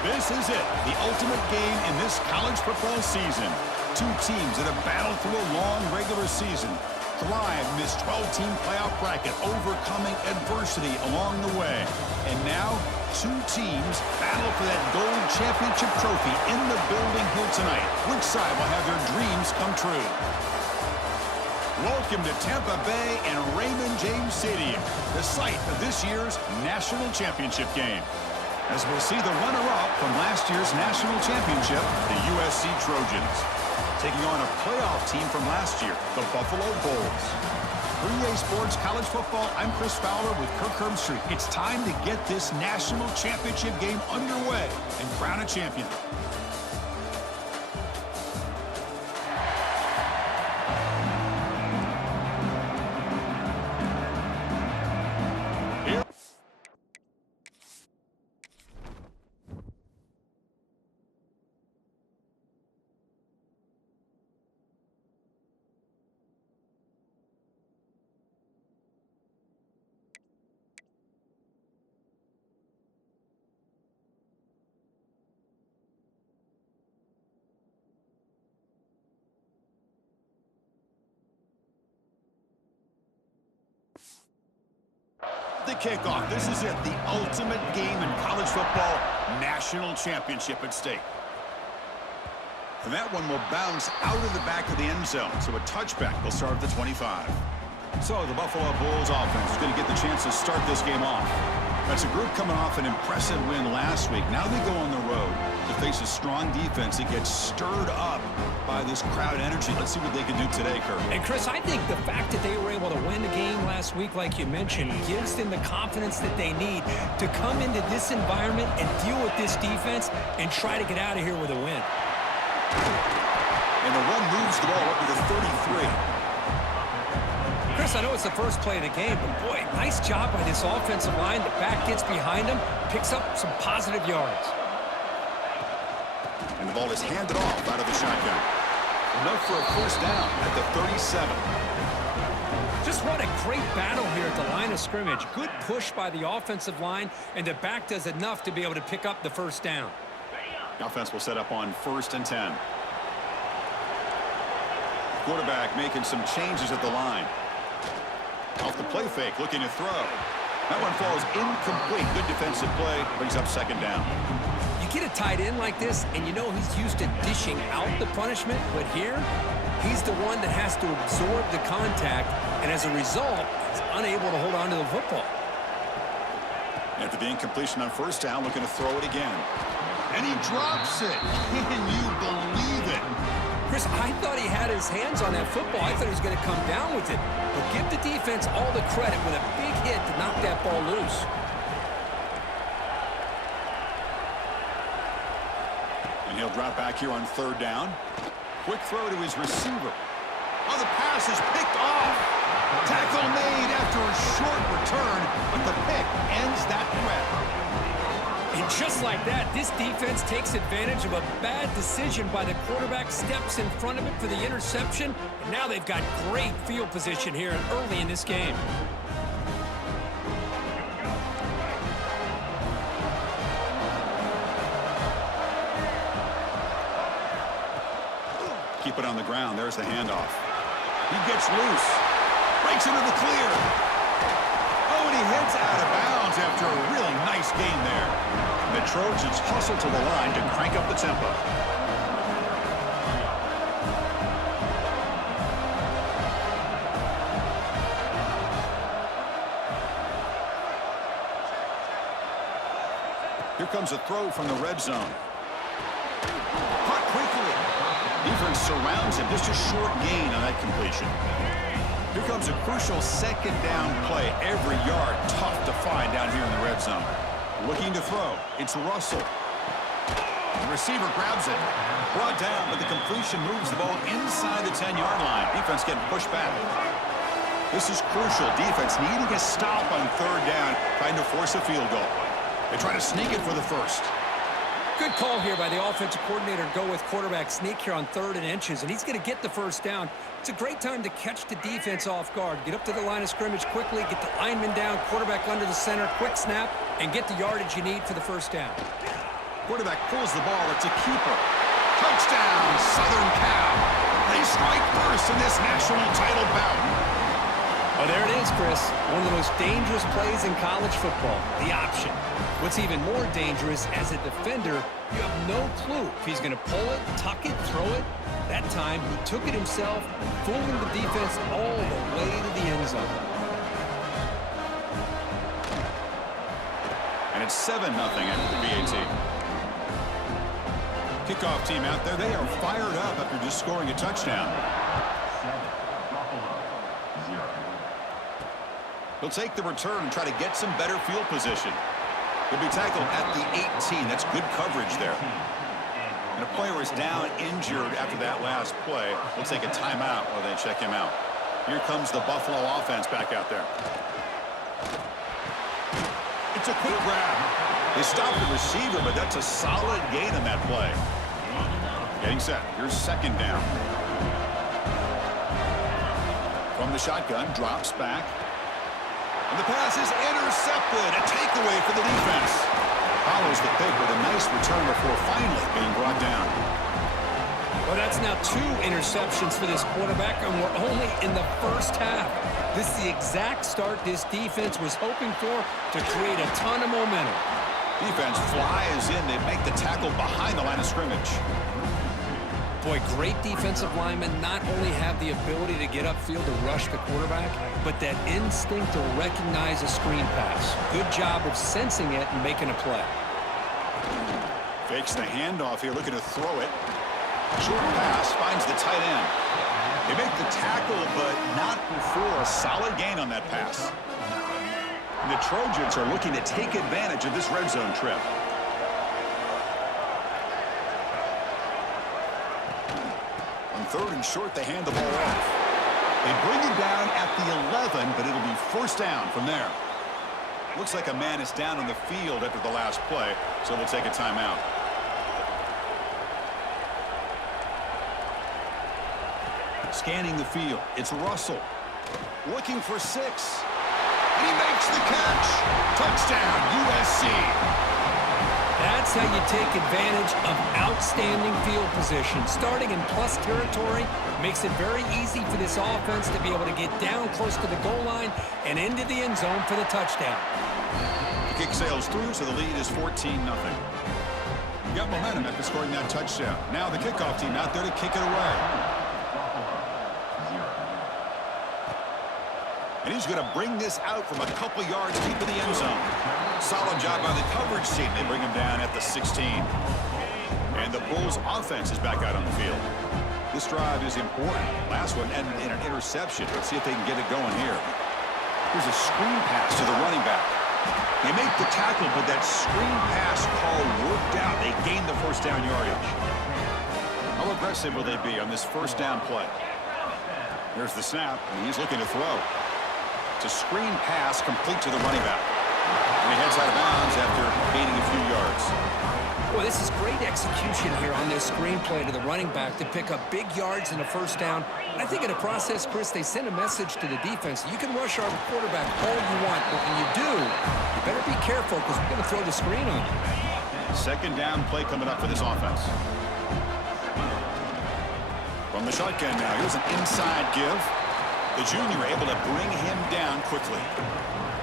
This is it, the ultimate game in this college football season. Two teams that have battled through a long regular season, thrive in this 12-team playoff bracket, overcoming adversity along the way. And now, two teams battle for that gold championship trophy in the building here tonight. Which side will have their dreams come true? Welcome to Tampa Bay and Raymond James Stadium, the site of this year's national championship game. As we'll see the runner-up from last year's national championship, the USC Trojans, taking on a playoff team from last year, the Buffalo Bulls. For EA Sports College Football, I'm Chris Fowler with Kirk Herbstreit. It's time to get this national championship game underway and crown a champion. The kickoff. This is it, the ultimate game in college football, national championship at stake. And that one will bounce out of the back of the end zone, so a touchback will start at the 25. So the Buffalo Bulls offense is going to get the chance to start this game off. That's a group coming off an impressive win last week. Now they go on the road to face a strong defense that gets stirred up by this crowd energy. Let's see what they can do today, Kirk. And Chris, I think the fact that they were able to win the game last week, like you mentioned, gives them the confidence that they need to come into this environment and deal with this defense and try to get out of here with a win. And the run moves the ball up to the 33. Chris, I know it's the first play of the game, but boy, nice job by this offensive line. The back gets behind him, picks up some positive yards. And the ball is handed off out of the shotgun. Enough for a first down at the 37. Just what a great battle here at the line of scrimmage. Good push by the offensive line, and the back does enough to be able to pick up the first down. The offense will set up on 1st and 10. Quarterback making some changes at the line. Off the play fake, looking to throw. That one falls incomplete. Good defensive play, brings up 2nd down. You get a tight end like this, and you know he's used to dishing out the punishment, but here, he's the one that has to absorb the contact, and as a result, he's unable to hold on to the football. After the incompletion on 1st down, looking to throw it again. And he drops it. Can you believe it? Chris, I thought he had his hands on that football. I thought he was going to come down with it. But give the defense all the credit with a big hit to knock that ball loose. And he'll drop back here on 3rd down. Quick throw to his receiver. Oh, the pass is picked off. Tackle made after a short return, but the pick ends that threat. And just like that, this defense takes advantage of a bad decision by the quarterback, steps in front of it for the interception, and now they've got great field position here early in this game. Keep it on the ground. There's the handoff. He gets loose. Breaks into the clear. Oh, and he heads out of bounds after a really nice gain there. The Trojans hustle to the line to crank up the tempo. Here comes a throw from the red zone. Caught quickly. Defense surrounds him. Just a short gain on that completion. Here comes a crucial 2nd down play. Every yard tough to find down here in the red zone. Looking to throw. It's Russell. The receiver grabs it. Brought down, but the completion moves the ball inside the 10-yard line. Defense getting pushed back. This is crucial. Defense needing a stop on 3rd down, trying to force a field goal. They try to sneak it for the 1st. Good call here by the offensive coordinator to go with quarterback sneak here on 3rd and inches, and he's going to get the 1st down. It's a great time to catch the defense off guard. Get up to the line of scrimmage quickly, get the lineman down, quarterback under the center, quick snap, and get the yardage you need for the 1st down. Quarterback pulls the ball. It's a keeper. Touchdown, Southern Cal. They strike first in this national title bout. Oh, there it is, Chris. One of the most dangerous plays in college football, the option. What's even more dangerous, as a defender, you have no clue if he's going to pull it, tuck it, throw it. That time, he took it himself, fooling the defense all the way to the end zone. And it's 7-0 after the VAT. Kickoff team out there. They are fired up after just scoring a touchdown. He'll take the return and try to get some better field position. He'll be tackled at the 18. That's good coverage there. And a player is down injured after that last play. We'll take a timeout while they check him out. Here comes the Buffalo offense back out there. It's a quick grab. They stopped the receiver, but that's a solid gain on that play. Getting set. Here's second down. From the shotgun, drops back. And the pass is intercepted. A takeaway for the defense. Follows the pick with a nice return before finally being brought down. Well, that's now 2 interceptions for this quarterback, and we're only in the first half. This is the exact start this defense was hoping for to create a ton of momentum. Defense flies in. They make the tackle behind the line of scrimmage. Boy, great defensive linemen not only have the ability to get upfield to rush the quarterback, but that instinct to recognize a screen pass. Good job of sensing it and making a play. Fakes the handoff here, looking to throw it. Short pass, finds the tight end. They make the tackle, but not before a solid gain on that pass. And the Trojans are looking to take advantage of this red zone trip. On 3rd and short, they hand the ball off. They bring it down at the 11, but it'll be first down from there. Looks like a man is down on the field after the last play, so we'll take a timeout. Scanning the field, it's Russell. Looking for 6. And he makes the catch. Touchdown, USC. That's how you take advantage of outstanding field position. Starting in plus territory makes it very easy for this offense to be able to get down close to the goal line and into the end zone for the touchdown. The kick sails through, so the lead is 14-0. You got momentum after scoring that touchdown. Now the kickoff team out there to kick it away. And he's going to bring this out from a couple yards deep in the end zone. Solid job by the coverage team. They bring him down at the 16. And the Bulls offense is back out on the field. This drive is important. Last one ended in an interception. Let's see if they can get it going here. Here's a screen pass to the running back. They make the tackle, but that screen pass call worked out. They gained the first down yardage. How aggressive will they be on this first down play? Here's the snap, and he's looking to throw. It's a screen pass complete to the running back. And he heads out of bounds after gaining a few yards. Boy, this is great execution here on this screen play to the running back to pick up big yards in a first down. I think in the process, Chris, they send a message to the defense. You can rush our quarterback all you want, but when you do, you better be careful because we're going to throw the screen on you. Second down play coming up for this offense. From the shotgun now, here's an inside give. The junior able to bring him down quickly.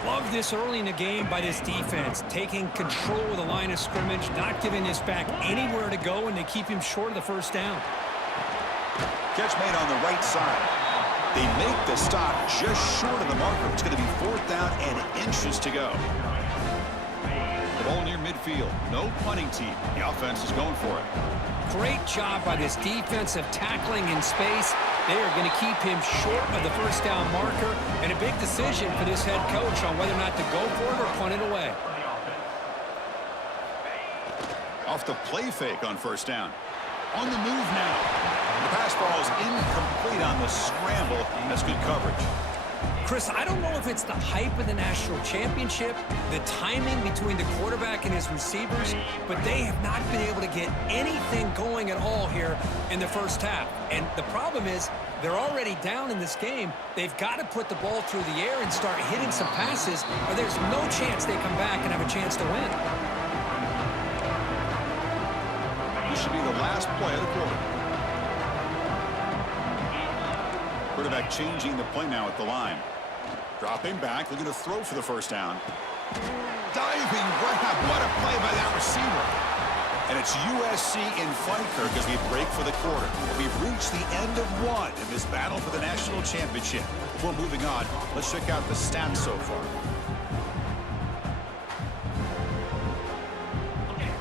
Love this early in the game by this defense, taking control of the line of scrimmage, not giving this back anywhere to go, and they keep him short of the first down. Catch made on the right side. They make the stop just short of the marker. It's going to be 4th down and inches to go. The ball near midfield. No punting team. The offense is going for it. Great job by this defensive tackling in space. They are going to keep him short of the first down marker, and a big decision for this head coach on whether or not to go for it or punt it away. Off the play fake on first down. On the move now. The pass ball is incomplete on the scramble. That's good coverage. Chris, I don't know if it's the hype of the national championship, the timing between the quarterback and his receivers, but they have not been able to get anything going at all here in the first half. And the problem is they're already down in this game. They've got to put the ball through the air and start hitting some passes, or there's no chance they come back and have a chance to win. should be the last play of the quarter. Quarterback changing the play now at the line. Dropping back, looking to throw for the first down. Diving grab. What a play by that receiver. And it's USC in flight, Kirk, as we break for the quarter. We've reached the end of one in this battle for the national championship. Before moving on, let's check out the stats so far.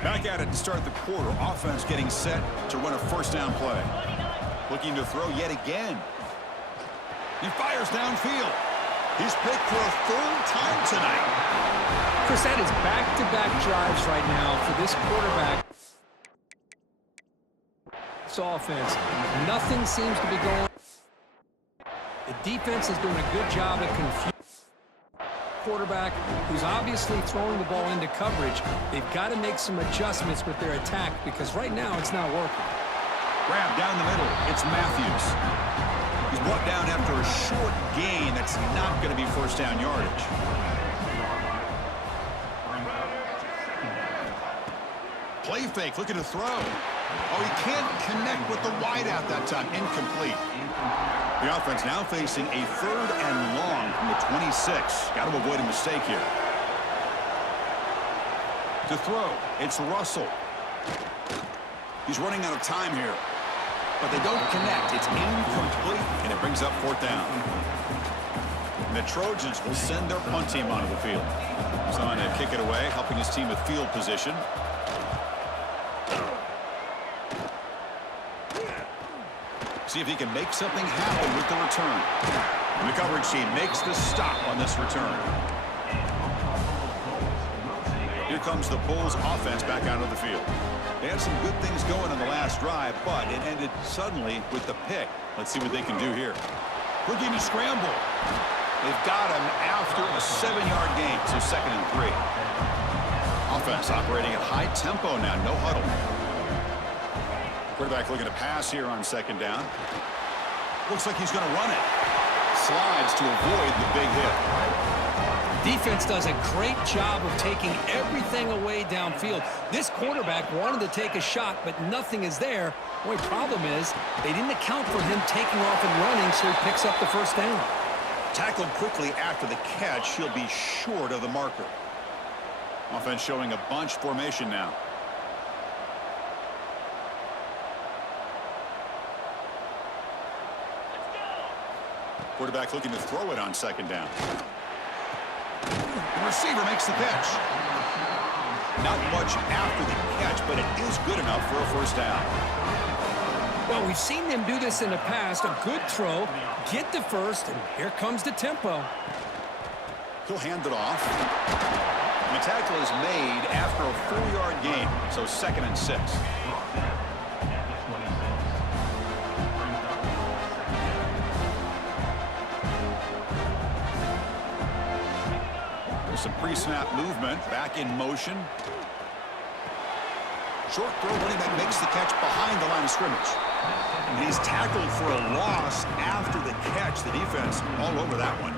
Back at it to start the quarter. Offense getting set to run a first down play. Looking to throw yet again. He fires downfield. He's picked for a third time tonight. Chris, that is back-to-back drives right now for this quarterback. This offense, nothing seems to be going. The defense is doing a good job at confusing quarterback who's obviously throwing the ball into coverage. They've got to make some adjustments with their attack because right now it's not working. Grab down the middle. It's Matthews. He's brought down after a short gain. That's not going to be first down yardage. Play fake, looking to throw. Oh, he can't connect with the wideout that time. Incomplete. The offense now facing a third and long from the 26. Got to avoid a mistake here. To throw, it's Russell. He's running out of time here. But they don't connect. It's incomplete, and it brings up fourth down. And the Trojans will send their punt team onto the field. He's on to kick it away, helping his team with field position. See if he can make something happen with the return. And the coverage team makes the stop on this return. Here comes the Bulls offense back out of the field. They had some good things going in the last drive, but it ended suddenly with the pick. Let's see what they can do here. Looking to scramble. They've got him after a 7-yard gain, so 2nd and 3. Offense operating at high tempo now, no huddle. Quarterback looking to pass here on 2nd down. Looks like he's going to run it. Slides to avoid the big hit. Defense does a great job of taking everything away downfield. This quarterback wanted to take a shot, but nothing is there. The only problem is they didn't account for him taking off and running, so he picks up the first down. Tackled quickly after the catch. He'll be short of the marker. Offense showing a bunch formation now. Quarterback looking to throw it on 2nd down. The receiver makes the catch. Not much after the catch, but it is good enough for a first down. Well, we've seen them do this in the past. A good throw, get the first, and here comes the tempo. He'll hand it off. And the tackle is made after a 4-yard gain, so 2nd and 6. Some pre-snap movement, back in motion. Short throw, running back makes the catch behind the line of scrimmage. And he's tackled for a loss after the catch. The defense all over that one.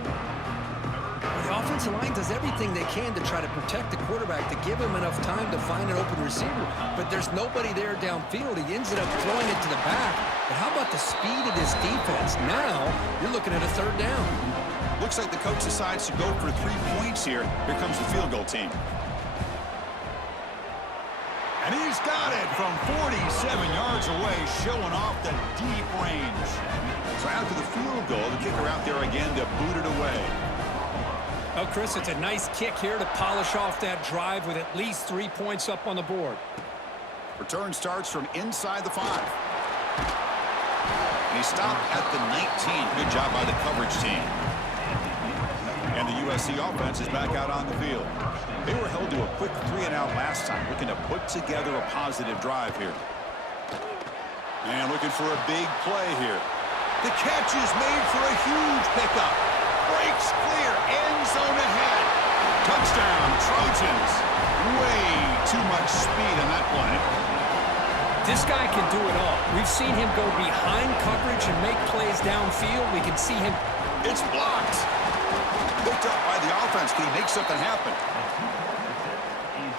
The offensive line does everything they can to try to protect the quarterback, to give him enough time to find an open receiver. But there's nobody there downfield. He ends up throwing it to the back. But how about the speed of this defense? Now you're looking at a 3rd down. Looks like the coach decides to go for 3 points here. Here comes the field goal team. And he's got it from 47 yards away, showing off the deep range. So after the field goal, the kicker out there again to boot it away. Oh, Chris, it's a nice kick here to polish off that drive with at least 3 points up on the board. Return starts from inside the 5. And he stopped at the 19. Good job by the coverage team. And the USC offense is back out on the field. They were held to a quick 3-and-out last time, looking to put together a positive drive here. And looking for a big play here. The catch is made for a huge pickup. Breaks clear, end zone ahead. Touchdown, Trojans. Way too much speed on that play. This guy can do it all. We've seen him go behind coverage and make plays downfield. We can see him. It's blocked. Picked up by the offense. Can he make something happen?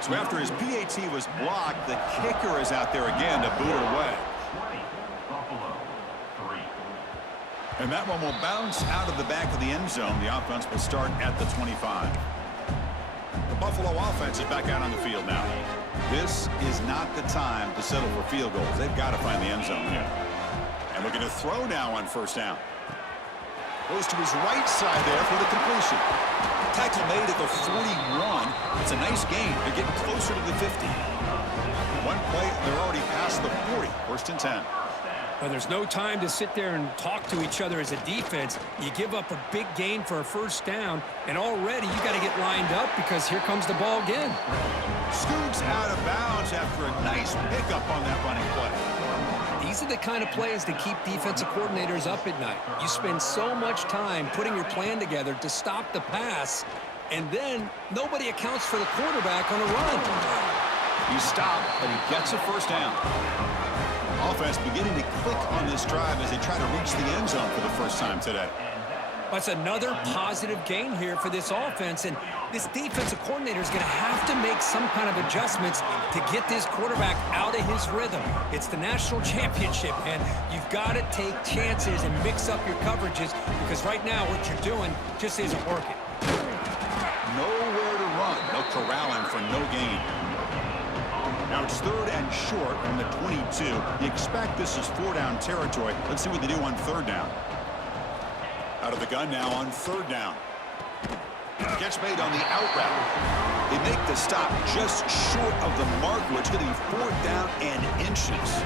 So after his PAT was blocked, the kicker is out there again to boot it away. And that one will bounce out of the back of the end zone. The offense will start at the 25. The Buffalo offense is back out on the field now. This is not the time to settle for field goals. They've got to find the end zone here. And looking to throw now on first down. Goes to his right side there for the completion. Tackle made at the 41. It's a nice gain. They're getting closer to the 50. One play, they're already past the 40. First and 10. Well, there's no time to sit there and talk to each other as a defense. You give up a big gain for a first down, and already you got to get lined up because here comes the ball again. Scoots out of bounds after a nice pickup on that running play. These are the kind of plays that keep defensive coordinators up at night. You spend so much time putting your plan together to stop the pass, and then nobody accounts for the quarterback on a run. He stopped, but he gets a first down. Offense beginning to click on this drive as they try to reach the end zone for the first time today. That's another positive gain here for this offense, and this defensive coordinator is going to have to make some kind of adjustments to get this quarterback out of his rhythm. It's the national championship, and you've got to take chances and mix up your coverages because right now what you're doing just isn't working. Nowhere to run. They'll corral him for no gain. Now it's third and short from the 22. You expect this is four-down territory. Let's see what they do on third down. Out of the gun now on third down. Gets made on the out route. They make the stop just short of the mark, which is going to be fourth down and inches.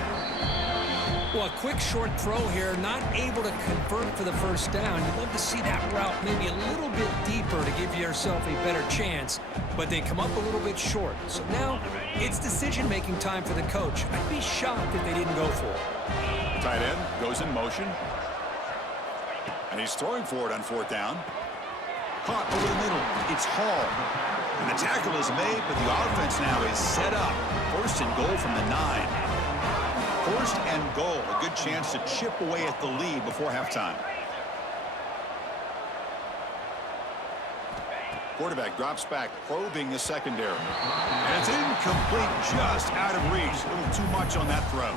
Well, a quick short throw here, not able to convert for the first down. You'd love to see that route maybe a little bit deeper to give yourself a better chance, but they come up a little bit short. So now it's decision-making time for the coach. I'd be shocked if they didn't go for it. Tight end goes in motion. And he's throwing for it on fourth down. Caught over the middle. It's Hall. And the tackle is made, but the offense now is set up. First and goal from the 9. First and goal, a good chance to chip away at the lead before halftime. Quarterback drops back, probing the secondary. And it's incomplete, just out of reach. A little too much on that throw.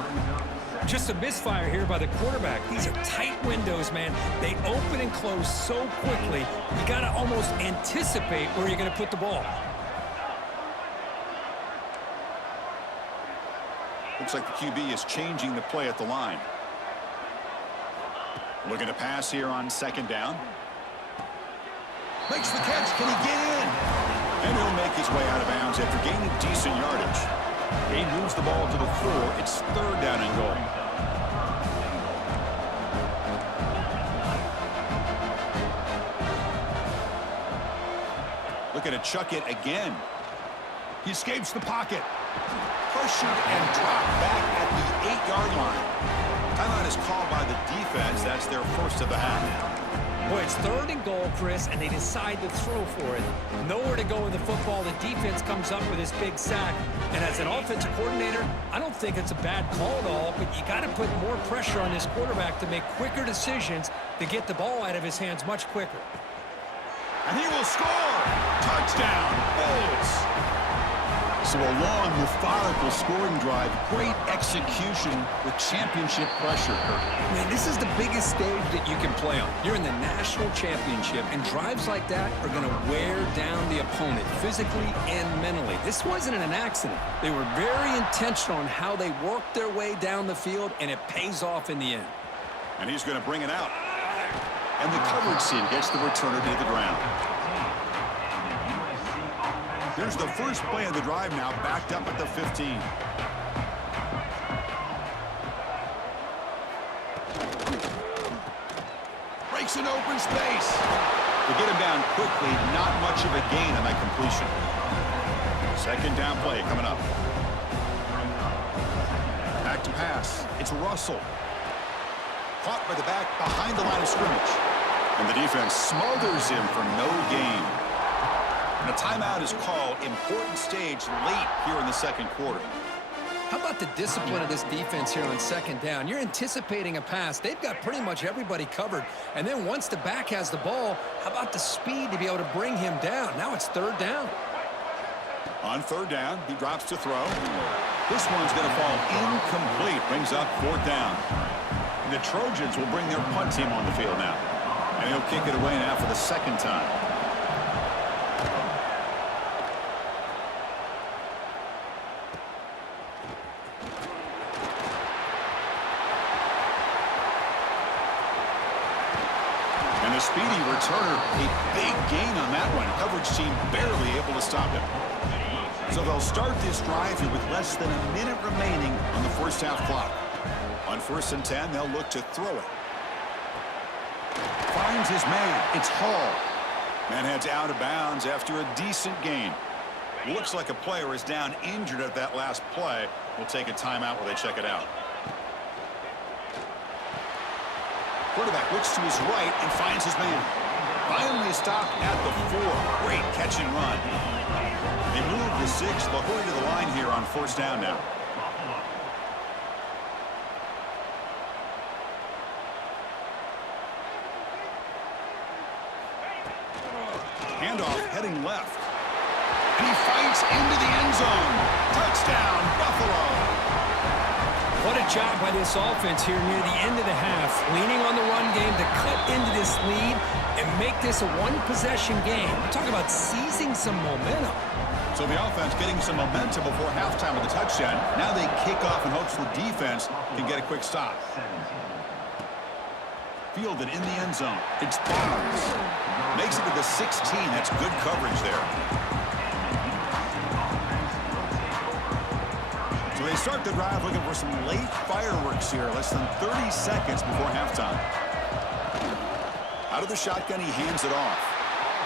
Just a misfire here by the quarterback. These are tight windows, man. They open and close so quickly, you got to almost anticipate where you're going to put the ball. Looks like the QB is changing the play at the line. Looking to pass here on second down. Makes the catch. Can he get in? And he'll make his way out of bounds after gaining decent yardage. He moves the ball to the 4. It's third down and goal. Looking to chuck it again. He escapes the pocket. Pressured and dropped back at the 8-yard line. Timeout is called by the defense. That's their first of the half. Boy, it's third and goal, Chris, and they decide to throw for it. Nowhere to go with the football. The defense comes up with this big sack. And as an offensive coordinator, I don't think it's a bad call at all, but you got to put more pressure on this quarterback to make quicker decisions to get the ball out of his hands much quicker. And he will score! Touchdown, Bulls! So a long, methodical scoring drive, great execution with championship pressure. Man, this is the biggest stage that you can play on. You're in the national championship, and drives like that are going to wear down the opponent physically and mentally. This wasn't an accident. They were very intentional on how they worked their way down the field, and it pays off in the end. And he's going to bring it out. And the coverage scene gets the returner to the ground. There's the first play of the drive now, backed up at the 15. Breaks an open space. To get him down quickly, not much of a gain on that completion. Second down play coming up. Back to pass. It's Russell. Caught by the back behind the line of scrimmage. And the defense smothers him for no gain. And a timeout is called. Important stage late here in the second quarter. How about the discipline of this defense here on second down? You're anticipating a pass. They've got pretty much everybody covered. And then once the back has the ball, how about the speed to be able to bring him down? Now it's third down. On third down, he drops to throw. This one's going to fall incomplete. Brings up fourth down. The Trojans will bring their punt team on the field now. And he'll kick it away now for the second time. And a speedy returner, a big gain on that one. Coverage team barely able to stop him. So they'll start this drive here with less than a minute remaining on the first half clock. On 1st and 10, they'll look to throw it. Finds his man. It's Hall. Man heads out of bounds after a decent gain. Looks like a player is down injured at that last play. We'll take a timeout while they check it out. Quarterback looks to his right and finds his man. Finally stopped at the 4. Great catch and run. They move the 6. They'll hurry to the line here on 1st down now. Handoff heading left. And he fights into the end zone. Touchdown, Buffalo. What a job by this offense here near the end of the half, leaning on the run game to cut into this lead and make this a one-possession game. We're talking about seizing some momentum. So the offense getting some momentum before halftime with a touchdown. Now they kick off in hopes the defense can get a quick stop. Fielded in the end zone. It's Barnes. Makes it to the 16. That's good coverage there. So they start the drive looking for some late fireworks here. Less than 30 seconds before halftime. Out of the shotgun, he hands it off.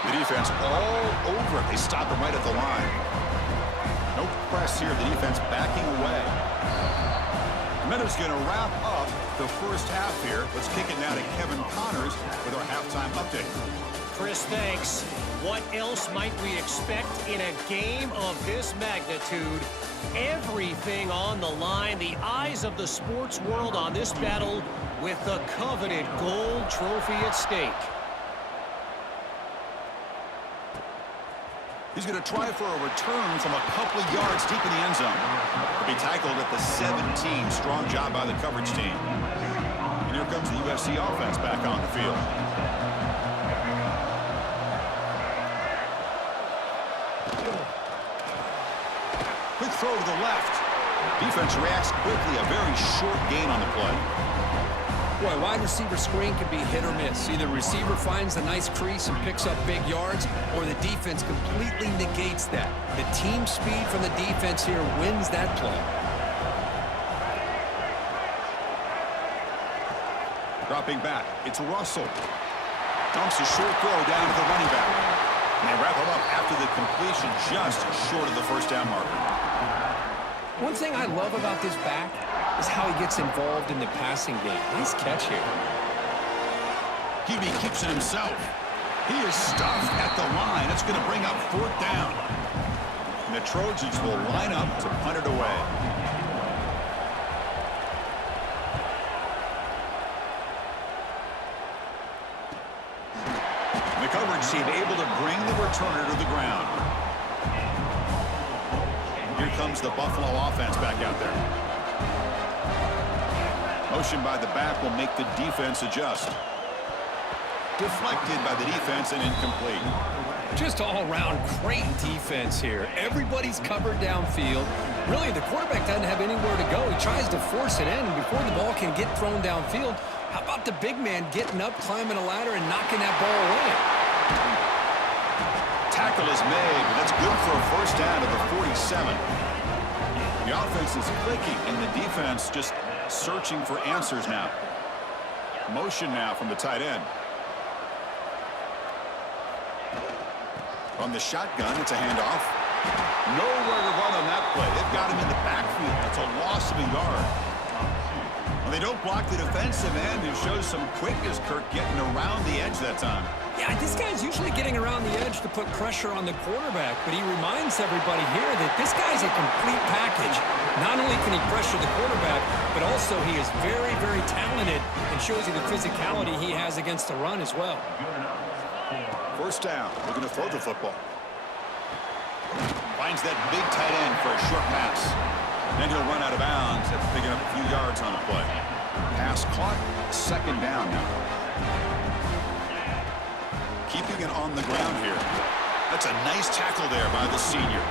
The defense all over it. They stop him right at the line. No press here. The defense backing away. Minute's going to wrap up the first half here. Let's kick it now to Kevin Connors with our halftime update. Chris, thanks. What else might we expect in a game of this magnitude? Everything on the line. The eyes of the sports world on this battle with the coveted gold trophy at stake. He's going to try for a return from a couple of yards deep in the end zone. He'll be tackled at the 17. Strong job by the coverage team. And here comes the USC offense back on the field. Quick throw to the left. Defense reacts quickly. A very short gain on the play. Boy, wide receiver screen can be hit or miss. Either receiver finds a nice crease and picks up big yards, or the defense completely negates that. The team speed from the defense here wins that play. Dropping back, it's Russell. Dumps a short throw down to the running back. And they wrap him up after the completion just short of the first down marker. One thing I love about this back is how he gets involved in the passing game. Nice catch here. Hebe keeps it himself. He is stuffed at the line. It's going to bring up 4th down. And the Trojans will line up to punt it away. The coverage team able to bring the returner to the ground. Here comes the Buffalo offense back out there. Motion by the back will make the defense adjust. Deflected by the defense and incomplete. Just all-around great defense here. Everybody's covered downfield. Really, the quarterback doesn't have anywhere to go. He tries to force it in before the ball can get thrown downfield. How about the big man getting up, climbing a ladder, and knocking that ball away? Tackle is made, but that's good for a first down at the 47. The offense is clicking, and the defense just searching for answers now. Motion now from the tight end. On the shotgun, it's a handoff. Nowhere to run on that play. They've got him in the backfield. That's a loss of a yard. Well, they don't block the defensive end, who shows some quickness, Kirk, getting around the edge that time. Yeah, this guy's usually getting around the edge to put pressure on the quarterback, but he reminds everybody here that this guy's a complete package. Not only can he pressure the quarterback, but also he is very, very talented and shows you the physicality he has against the run as well. First down, looking to throw the football. finds that big tight end for a short pass. Then he'll run out of bounds after picking up a few yards on the play. Pass caught, second down now. Keeping it on the ground here. That's a nice tackle there by the senior.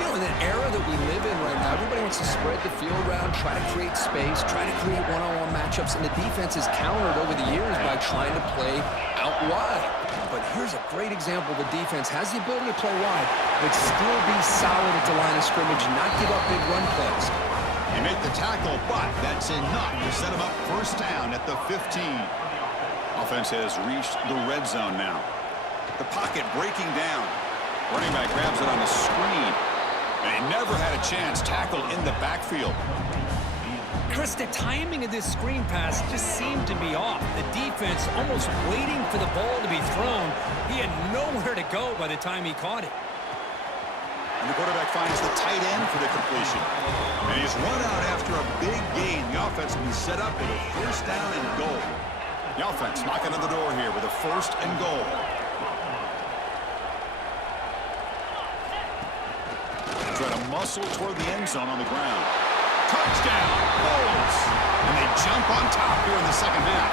You know, in the era that we live in right now, everybody wants to spread the field around, try to create space, try to create one-on-one matchups, and the defense is countered over the years by trying to play out wide. But here's a great example. The defense has the ability to play wide, but still be solid at the line of scrimmage, not give up big run plays. They make the tackle, but that's enough to set him up first down at the 15. Offense has reached the red zone now. The pocket breaking down. Running back grabs it on the screen. And he never had a chance tackled in the backfield. Chris, the timing of this screen pass just seemed to be off. The defense almost waiting for the ball to be thrown. He had nowhere to go by the time he caught it. And the quarterback finds the tight end for the completion. And he's run out after a big gain. The offense will be set up with a first down and goal. The offense knocking on the door here with a first and goal. Try to muscle toward the end zone on the ground. Touchdown, Bulls! And they jump on top here in the second half.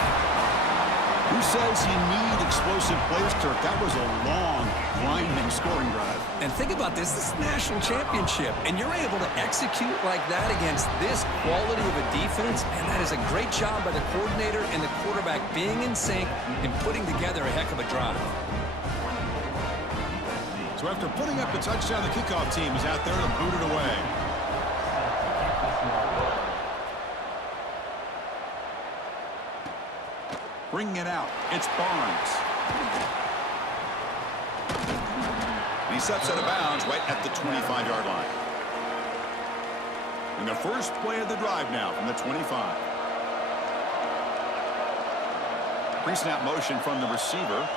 Who says you need explosive plays, Kirk? That was a long, grinding scoring drive. And think about this. This is a national championship, and you're able to execute like that against this quality of a defense, and that is a great job by the coordinator and the quarterback being in sync and putting together a heck of a drive. So after putting up the touchdown, the kickoff team is out there to boot it away. Bringing it out, it's Barnes. And he steps out of bounds right at the 25-yard line. And the first play of the drive now from the 25. Pre-snap motion from the receiver.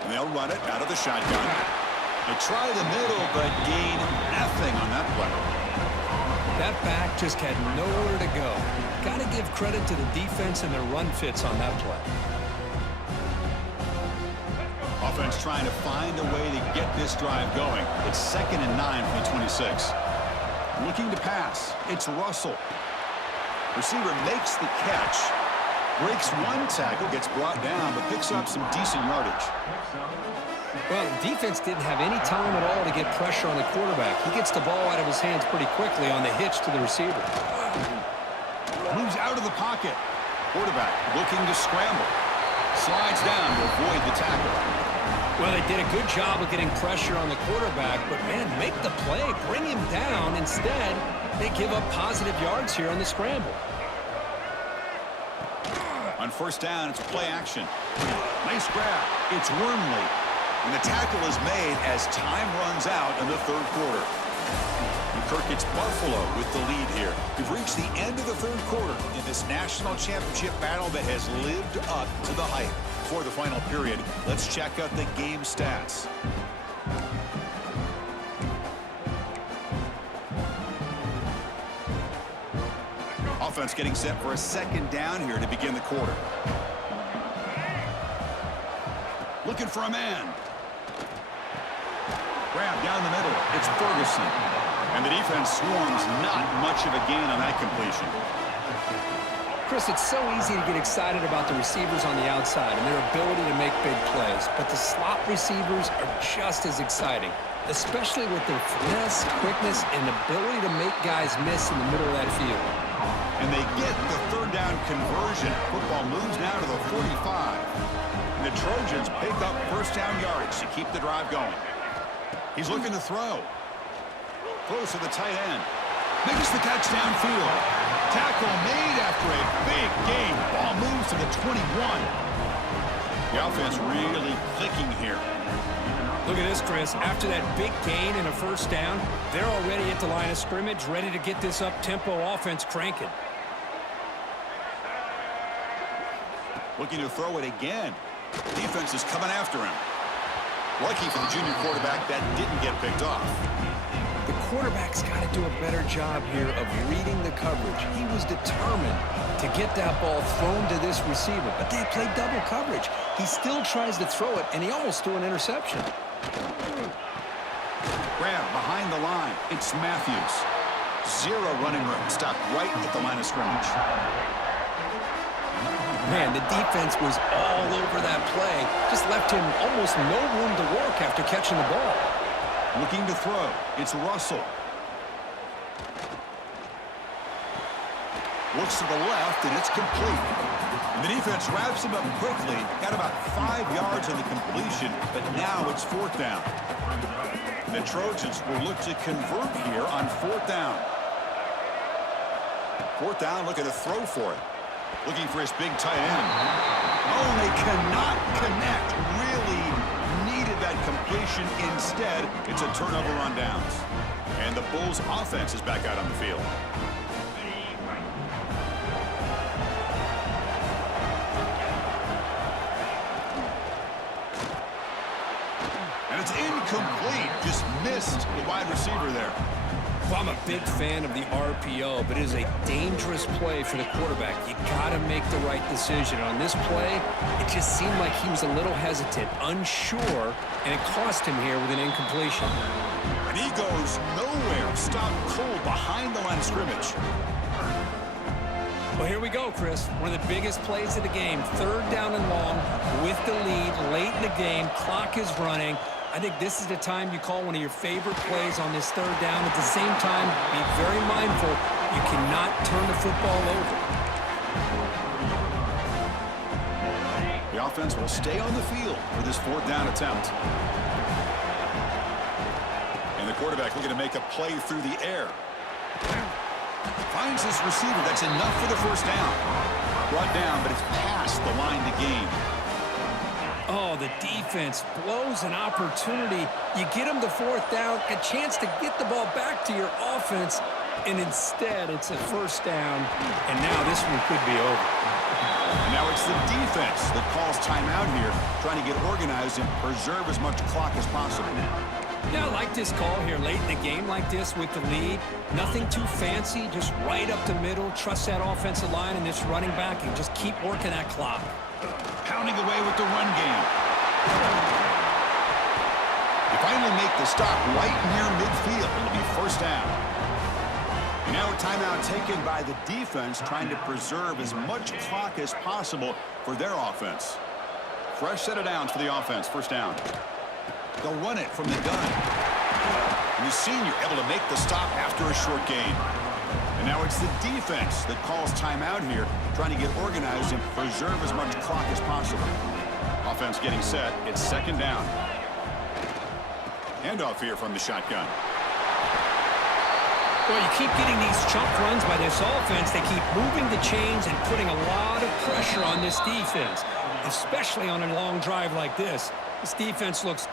And they'll run it out of the shotgun. They try the middle, but gain nothing on that play. That back just had nowhere to go. Got to give credit to the defense and their run fits on that play. Offense trying to find a way to get this drive going. It's 2nd and 9 from the 26. Looking to pass. It's Russell. Receiver makes the catch. Breaks one tackle, gets brought down, but picks up some decent yardage. Well, the defense didn't have any time at all to get pressure on the quarterback. He gets the ball out of his hands pretty quickly on the hitch to the receiver. Moves out of the pocket. Quarterback looking to scramble. Slides down to avoid the tackle. Well, they did a good job of getting pressure on the quarterback, but, man, make the play. Bring him down. Instead, they give up positive yards here on the scramble. On first down, it's play action. Nice grab. It's Wormley. And the tackle is made as time runs out in the third quarter. And Kirk, it's Buffalo with the lead here. We've reached the end of the third quarter in this national championship battle that has lived up to the hype. For the final period, let's check out the game stats. Offense getting set for a second down here to begin the quarter. Looking for a man. Grab down the middle. It's Ferguson. And the defense swarms not much of a gain on that completion. Chris, it's so easy to get excited about the receivers on the outside and their ability to make big plays, but the slot receivers are just as exciting, especially with their finesse, quickness, and ability to make guys miss in the middle of that field. And they get the third down conversion. Football moves now to the 45. And the Trojans pick up first down yardage to keep the drive going. He's looking to throw. Throws to the tight end. Makes the catch downfield. Tackle made after a big gain. Ball moves to the 21. The offense really clicking here. Look at this, Chris. After that big gain and a first down, they're already at the line of scrimmage, ready to get this up-tempo offense cranking. Looking to throw it again. Defense is coming after him. Lucky for the junior quarterback, that didn't get picked off. The quarterback's got to do a better job here of reading the coverage. He was determined to get that ball thrown to this receiver, but they played double coverage. He still tries to throw it, and he almost threw an interception. grab behind the line. It's Matthews. Zero running room. Stopped right at the line of scrimmage. Man, the defense was all over that play. Just left him almost no room to work after catching the ball. Looking to throw. It's Russell. Looks to the left, and it's complete. And the defense wraps him up quickly. Got about 5 yards on the completion, but now it's 4th down. The Trojans will look to convert here on 4th down. 4th down, looking to throw for it. Looking for his big tight end. Oh, they cannot connect. Really needed that completion. Instead, it's a turnover on downs. And the Bulls' offense is back out on the field. And it's incomplete. Just missed the wide receiver there. Well, I'm a big fan of the RPO, but it is a dangerous play for the quarterback. You got to make the right decision. On this play, it just seemed like he was a little hesitant, unsure, and it cost him here with an incompletion. And he goes nowhere. Stopped cold behind the line of scrimmage. Well, here we go, Chris. One of the biggest plays of the game. 3rd down and long with the lead late in the game. Clock is running. I think this is the time you call one of your favorite plays on this 3rd down. At the same time, be very mindful. You cannot turn the football over. The offense will stay on the field for this 4th down attempt. And the quarterback looking to make a play through the air. Finds his receiver. That's enough for the 1st down. Brought down, but it's past the line to gain. Oh, the defense blows an opportunity. You get them to 4th down, a chance to get the ball back to your offense, and instead it's a 1st down, and now this one could be over. Now it's the defense that calls timeout here, trying to get organized and preserve as much clock as possible. Yeah, I like this call here late in the game like this with the lead. Nothing too fancy, just right up the middle. Trust that offensive line and this running back and just keep working that clock. Pounding away with the run game. They finally make the stop right near midfield. It'll be 1st down. And now a timeout taken by the defense, trying to preserve as much clock as possible for their offense. Fresh set of downs for the offense. 1st down. They'll run it from the gun. And the senior able to make the stop after a short gain. And now it's the defense that calls timeout here, trying to get organized and preserve as much clock as possible. Offense getting set. It's 2nd down. Handoff here from the shotgun. Well, you keep getting these chunk runs by this offense. They keep moving the chains and putting a lot of pressure on this defense, especially on a long drive like this. This defense looks...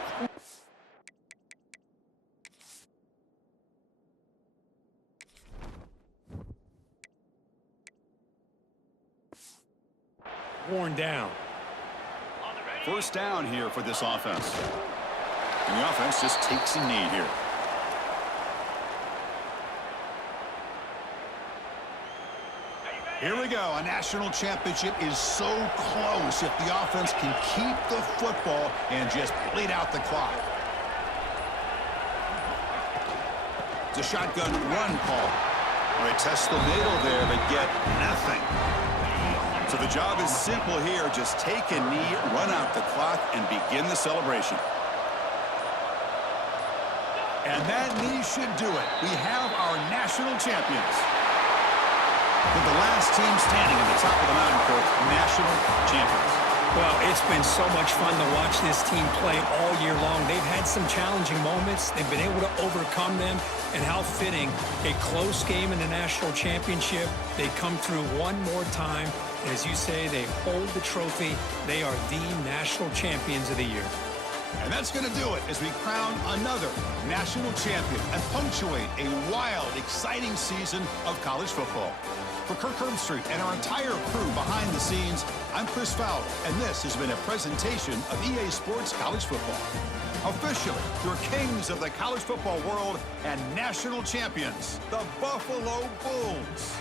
worn down. 1st down here for this offense. And the offense just takes a knee here. Here we go. A national championship is so close if the offense can keep the football and just bleed out the clock. It's a shotgun run call. Well, they test the middle there, but get nothing. So the job is simple here. Just take a knee, run out the clock, and begin the celebration. And that knee should do it. We have our national champions. With the last team standing at the top of the mountain court, national champions. Well, it's been so much fun to watch this team play all year long. They've had some challenging moments. They've been able to overcome them. And how fitting, a close game in the national championship. They come through one more time. And as you say, they hold the trophy. They are the national champions of the year. And that's going to do it as we crown another national champion and punctuate a wild, exciting season of college football. For Kirk Herbstreit and our entire crew behind the scenes, I'm Chris Fowler, and this has been a presentation of EA Sports College Football. Officially, your kings of the college football world and national champions, the Buffalo Bulls.